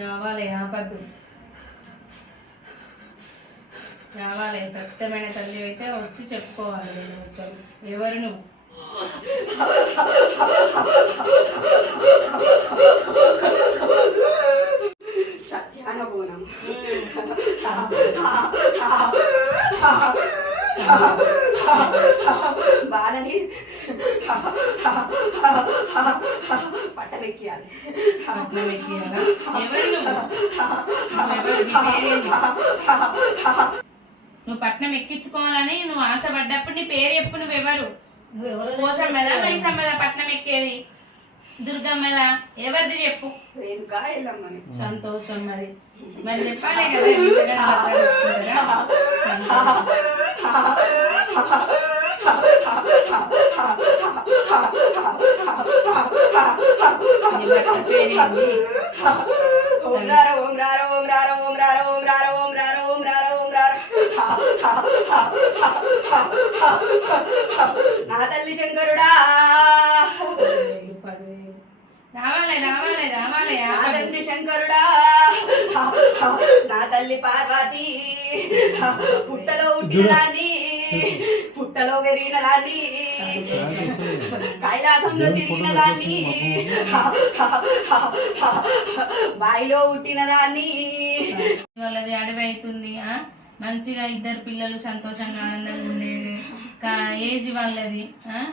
రావాలి ఆపద్దు. రావాలి సత్యమైన తల్లి అయితే వచ్చి చెప్పుకోవాలి నేను ఎవరు నువ్వు? సత్యాన బోనం బాలని ఎక్కియాలి నువ్వు పట్నం ఎక్కించుకోవాలని నువ్వు ఆశపడ్డప్పుడు నీ పేరు ఎప్పుడు నువ్వెవరు కోశం మీద మణిసం మీద పట్నం ఎక్కేది? దుర్గమ్మ ఎవరిది చెప్పు. సంతోషం మరి. మరి చెప్పాలి కదా ఓం రార ఓం రార ఓం రార ఓం రార ఓం రార ఓం రార ఓం రార ఓం రార నా తల్లి శంకరుడా రావాలే రావాలే రావాలే నా తండ్రి శంకరుడా నా తల్లి పార్వతి పుట్టలో పుట్టిన పుట్టలో పెరిగిన దాన్ని. కైలాసంలో తిరిగిన దాన్ని. బాయిలో పుట్టిన దాన్ని. వాళ్ళది అడవి అవుతుంది ఆ? మంచిగా ఇద్దరు పిల్లలు సంతోషంగా ఆనందంగా ఉండేది. కా- ఏజ్ వాళ్ళది ఆ?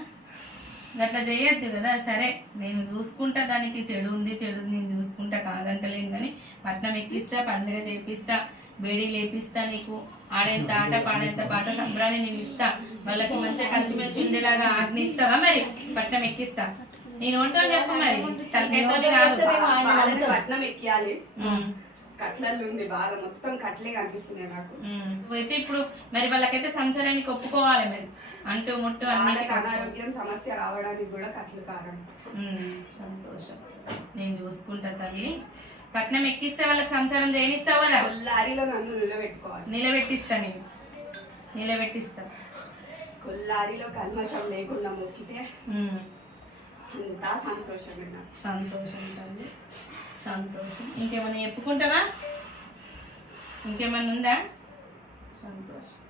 గట్లా చేయొద్దు కదా సరే. నేను చూసుకుంటా దానికి చెడు ఉంది చెడు ఉంది నేను చూసుకుంటా కాదంటలేను కానీ పట్నం ఎక్కిస్తా పండుగ చేపిస్తా. బేడీ లేపిస్తా నీకు. ఆడేంత ఆట పాడేంత పాట సంబరాన్ని నేను ఇస్తా. వాళ్ళకి మంచిగా కలిసిమెలిసి ఉండేలాగా ఆటని ఇస్తావా మరి? పట్నం ఎక్కిస్తా. నేను వంటో చెప్పు మరి. తలకైతే కాదు. పాలని పట్నం ఎక్కియాలి. ఉమ్. కట్లల్లో ఉంది బాగా. మొత్తం కట్లే కనిపిస్తున్నాయి నాకు. అయితే ఇప్పుడు మరి వాళ్ళకైతే సంసారానికి ఒప్పుకోవాలి మరి. అంటూ ముట్టు అనారోగ్యం సమస్య రావడానికి కూడా కట్లు కారణం. సంతోషం. నేను చూసుకుంటా తల్లి. పట్నం ఎక్కిస్తే వాళ్ళకి సంసారం చేయనిస్తావు కదా లారీలో నన్ను నిలబెట్టుకోవాలి. నిలబెట్టిస్తా నేను. నిలబెట్టిస్తా. లారీలో కల్మషం లేకుండా మొక్కితే అంతా సంతోషమే సంతోషం తల్లి సంతోషం. ఇంకేమైనా చెప్పుకుంటావా? ఇంకేమైనా ఉందా? సంతోషం.